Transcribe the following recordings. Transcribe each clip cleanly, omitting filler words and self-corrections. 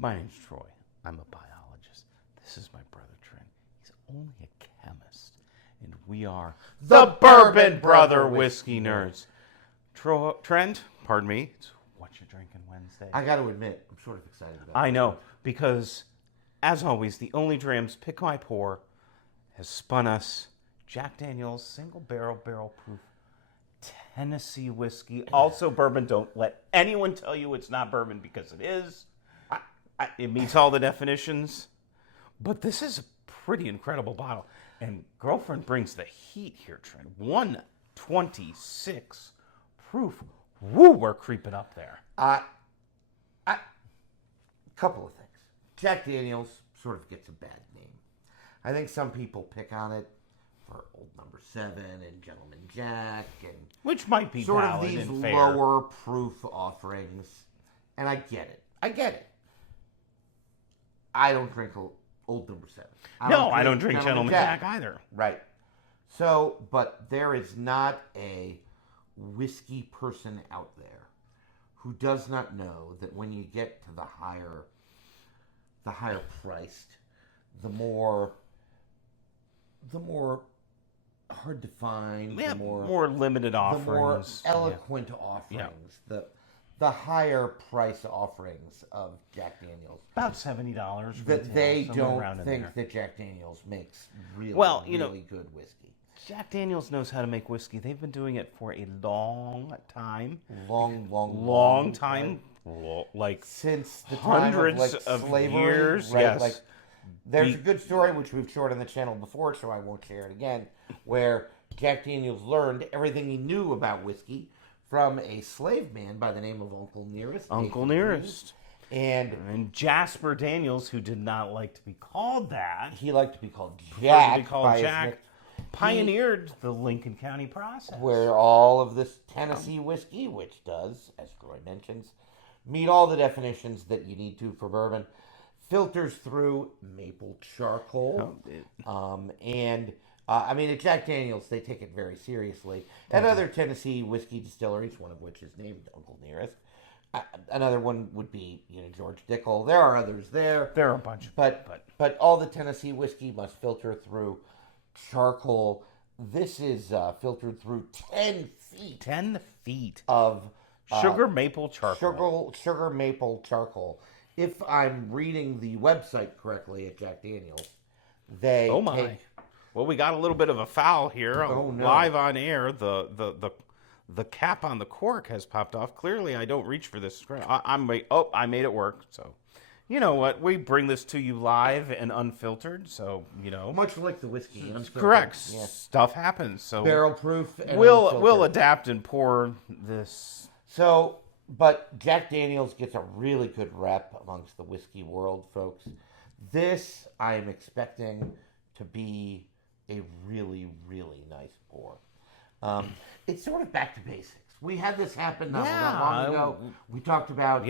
My name's Troy. I'm a biologist. This is my brother Trent. He's only a chemist. And we are The Bourbon Brother Whiskey Nerds. Trent, pardon me, it's What You Drinking Wednesday. I got to admit, I'm sort of excited about it. I know, because, as always, the only Drams Pick My Pour has spun us Jack Daniels single barrel proof Tennessee whiskey. Also bourbon. Don't let anyone tell you it's not bourbon, because it is. It meets all the definitions. But this is a pretty incredible bottle. And girlfriend brings the heat here, Trent. 126 proof. Woo, we're creeping up there. Couple of things. Jack Daniels sort of gets a bad name. I think some people pick on it for Old Number 7 and Gentleman Jack and which might be sort of valid these and fair. lower proof offerings. And I get it. I don't drink Old Number 7. I don't drink Gentleman Jack either. Right. So, but there is not a whiskey person out there who does not know that when you get to the higher priced, the more hard to find, Yeah, the more limited offerings. the more eloquent offerings, the higher price offerings of Jack Daniels. About $70. That retail, they somewhere don't around in think there. that Jack Daniels makes really good whiskey. Jack Daniels knows how to make whiskey. They've been doing it for a long time. Long time. Like since the hundreds time of slavery, years. right? Yes. Like, there's a good story which we've shared on the channel before, so I won't share it again, where Jack Daniels learned everything he knew about whiskey from a slave man by the name of Uncle Nearest. Uncle Nearest. And Jasper Daniels, who did not like to be called that. he liked to be called preferred Jack. to be called by his Jack. nick- Pioneered the Lincoln County process. where all of this Tennessee whiskey, which does, as Troy mentions, meet all the definitions that you need to for bourbon, filters through maple charcoal. I mean, at Jack Daniels, they take it very seriously. And other Tennessee whiskey distilleries, one of which is named Uncle Nearest. Another one would be, George Dickel. There are others there. There are a bunch. But all the Tennessee whiskey must filter through charcoal. This is filtered through 10 feet. 10 feet. Of sugar maple charcoal. Sugar maple charcoal. If I'm reading the website correctly at Jack Daniels, they Well, we got a little bit of a foul here. Oh, no. Live on air. The cap on the cork has popped off. Clearly, I don't reach for this. I made it work. So, you know what? We bring this to you live and unfiltered. So, much like the whiskey. Unfiltered. Correct. Yeah. Stuff happens. So barrel proof. And we'll unfiltered. adapt and pour this. So, but Jack Daniels gets a really good rep amongst the whiskey world, folks. This I am expecting to be a really, really nice pour. It's sort of back to basics. We had this happen not long ago. We talked about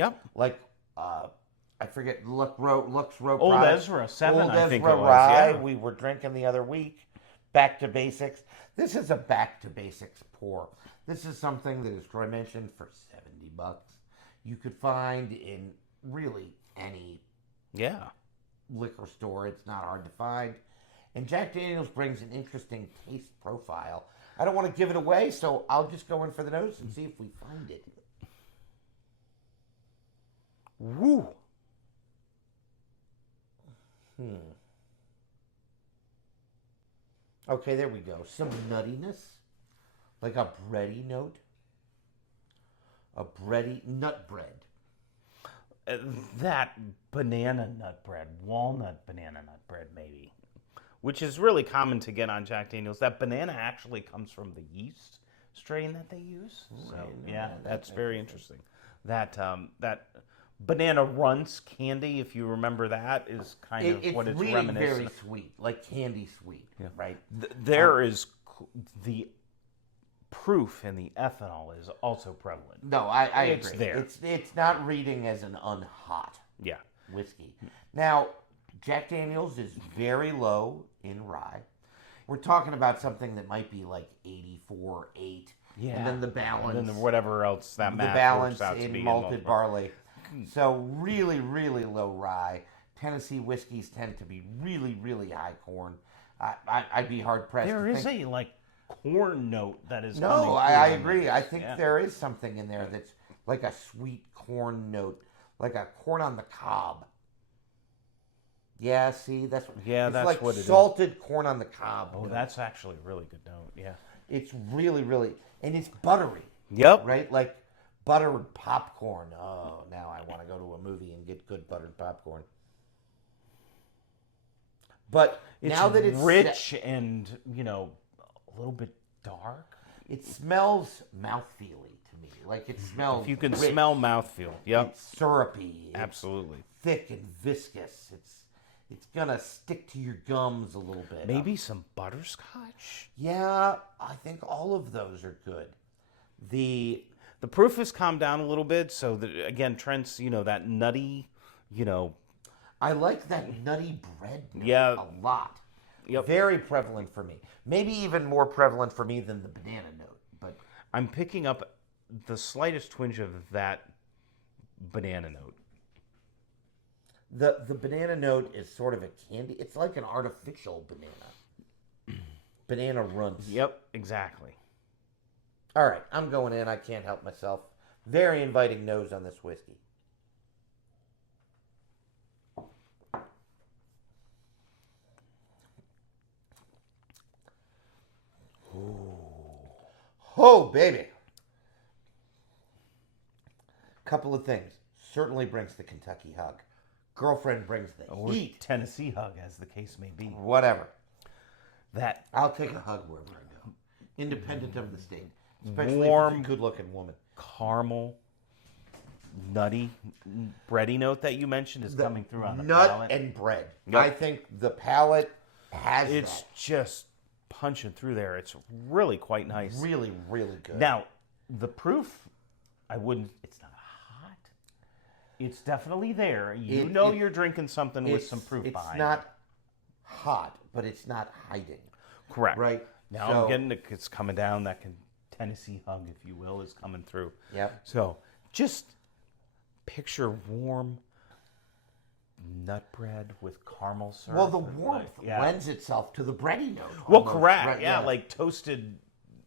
I forget Lux Row Old product. Ezra 7, Old I think it Ezra was. Rye. Yeah. We were drinking the other week. Back to basics. This is a back to basics pour. This is something that, as Troy mentioned, for $70, you could find in really any liquor store. It's not hard to find. And Jack Daniels brings an interesting taste profile. I don't want to give it away, so I'll just go in for the nose and see if we find it. Woo. Okay, there we go. Some nuttiness. Like a bready note. A bready nut bread. That banana nut bread, walnut banana nut bread, maybe, which is really common to get on Jack Daniels. That banana actually comes from the yeast strain that they use. So that's very interesting. That banana runts candy, if you remember that, is kind of what it's really reminiscent. Very sweet, like candy sweet, right? There is the proof in the ethanol is also prevalent. No, I It's agree. there. It's not reading as an unhot whiskey. Now, Jack Daniels is very low in rye. We're talking about something that might be like 84.8. Yeah. And then the balance. And then whatever else that the math balance works out to in be malted barley. So really, really low rye. Tennessee whiskeys tend to be really, really high corn. I'd be hard pressed. There is a corn note that is. No, I agree. I think there is something in there that's like a sweet corn note, like a corn on the cob. Yeah, see, that's like what it is. salted corn on the cob. Oh, that's actually a really good note. Yeah, it's really, really, and it's buttery. Yep. Right, like buttered popcorn. Oh, now I want to go to a movie and get good buttered popcorn. But now that it's rich and a little bit dark, it smells mouthfeely to me. Like it smells. if you can rich. smell mouthfeel, yep, It's syrupy. absolutely. It's thick and viscous. It's gonna stick to your gums a little bit. Maybe some butterscotch. Yeah, I think all of those are good. The proof has calmed down a little bit, so that again, Trent's that nutty, I like that nutty bread note Yeah. a lot. Yep. Very prevalent for me. Maybe even more prevalent for me than the banana note. But I'm picking up the slightest twinge of that banana note. the banana note is sort of a candy. It's like an artificial banana. Banana runts. Yep, exactly. All right, I'm going in. I can't help myself. Very inviting nose on this whiskey. Oh, baby. Couple of things. Certainly brings the Kentucky hug. Girlfriend brings the Or heat. Tennessee hug, as the case may be. Whatever. That I'll take a hug wherever I go. Independent of the state. Especially warm, if it's a good-looking woman. caramel, nutty, bready note that you mentioned is coming through on the nut palate. and bread. Yep. I think the palate has It's that. just punching through there. It's really quite nice. Really, really good. Now, the proof, it's not hot. It's definitely there. You're drinking something with some proof behind it. It's not hot, but it's not hiding. Correct. Right? Now So- I'm getting it's coming down. That Tennessee hug, if you will, is coming through. Yep. So just picture warm nut bread with caramel syrup. Well, the warmth Yeah. lends itself to the bready note. Well, almost. correct. Right, yeah, like toasted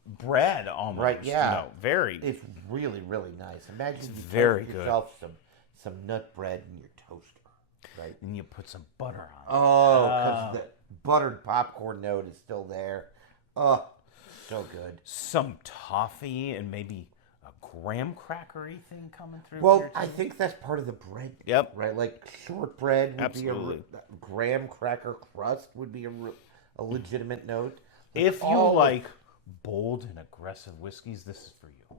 bread almost. Right, yeah. Very. It's really, really nice. Imagine you very toast good. yourself some nut bread in your toaster. Right? and you put some butter on it. Oh, because the buttered popcorn note is still there. Oh, so good. Some toffee and maybe a graham crackery thing coming through. Well, here, I too. think that's part of the bread. Yep. Right? Like shortbread would Absolutely. be a graham cracker crust would be a legitimate note. If you all- like bold and aggressive whiskeys, this is for you.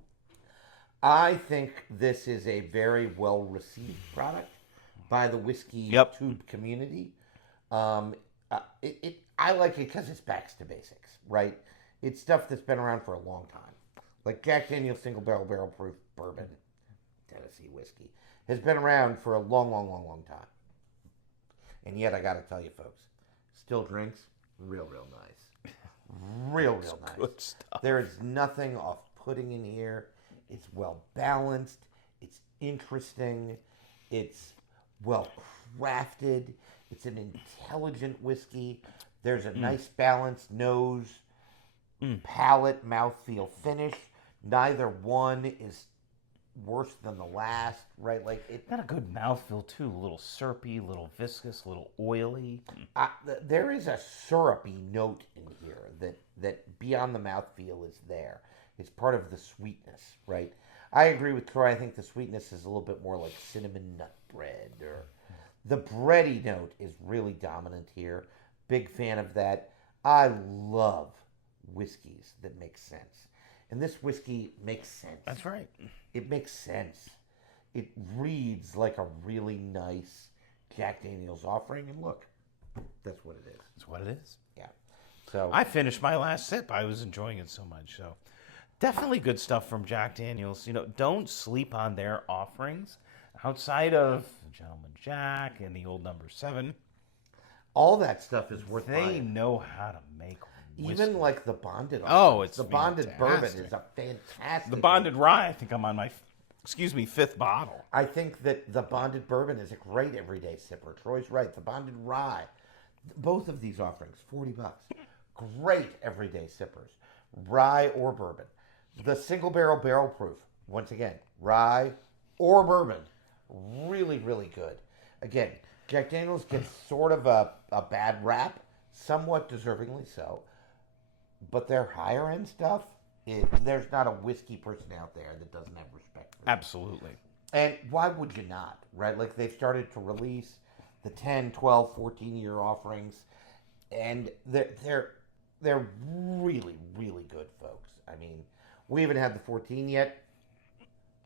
I think this is a very well received product by the whiskey Yep. tube community. I like it because it's back to basics, right? It's stuff that's been around for a long time. Like Jack Daniels Single Barrel Proof Bourbon, Tennessee whiskey, has been around for a long, long, long, long time. And yet, I got to tell you, folks, still drinks real, real nice. Real nice. Good stuff. There is nothing off-putting in here. It's well balanced. It's interesting. It's well crafted. It's an intelligent whiskey. There's a nice balanced nose, palate, mouthfeel, finish. Neither one is worse than the last, right? Like it. Got a good mouthfeel too. A little syrupy, a little viscous, a little oily. There is a syrupy note in here that beyond the mouthfeel is there. It's part of the sweetness, right? I agree with Troy. I think the sweetness is a little bit more like cinnamon nut bread, or the bready note is really dominant here. Big fan of that. I love whiskeys that make sense. And this whiskey makes sense. That's right. It makes sense. It reads like a really nice Jack Daniels offering. And look, that's what it is. That's what it is. Yeah. So I finished my last sip. I was enjoying it so much. So definitely good stuff from Jack Daniels. Don't sleep on their offerings outside of Gentleman Jack and the old number 7. all that stuff is worth They buying. know how to make whiskey. Even like the bonded. Oh, offerings. it's the bonded bourbon fantastic. is a fantastic. The bonded rye. I think I'm on my fifth bottle. I think that the bonded bourbon is a great everyday sipper. Troy's right. The bonded rye, both of these offerings, $40. Great everyday sippers, rye or bourbon. The single barrel proof, once again, rye or bourbon, really, really good. Again, Jack Daniels gets sort of a bad rap, somewhat deservingly so, but their higher end stuff, there's not a whiskey person out there that doesn't have respect for them. Absolutely. And why would you not, right? Like, they've started to release the 10, 12, 14-year offerings, and they're really, really good, folks. I mean, we haven't had the 14 yet,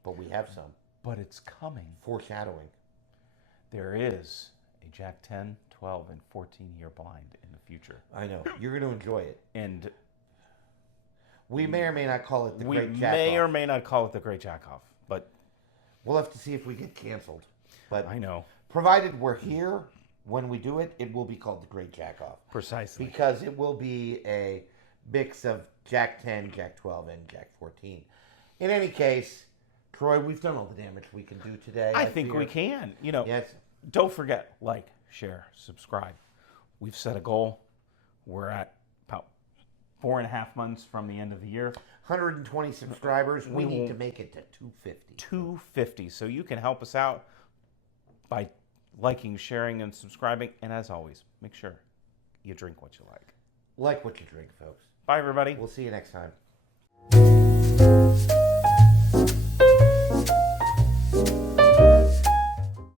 but we have some. But it's coming. Foreshadowing. There is a Jack 10, 12, and 14-year blind in the future. I know. You're going to enjoy it. And we may or may not call it the Great Jack-Off. We may or may not call it the Great Jack-Off, but we'll have to see if we get canceled. But I know. Provided we're here when we do it, it will be called the Great Jack-Off. Precisely. Because it will be a mix of Jack 10, Jack 12, and Jack 14. In any case, Troy, we've done all the damage we can do today. I think we can. Yes. Don't forget, like, share, subscribe. We've set a goal. We're at about 4.5 months from the end of the year. 120 subscribers. We need to make it to 250. 250. So you can help us out by liking, sharing, and subscribing. And as always, make sure you drink what you like. Like what you drink, folks. Bye, everybody. We'll see you next time.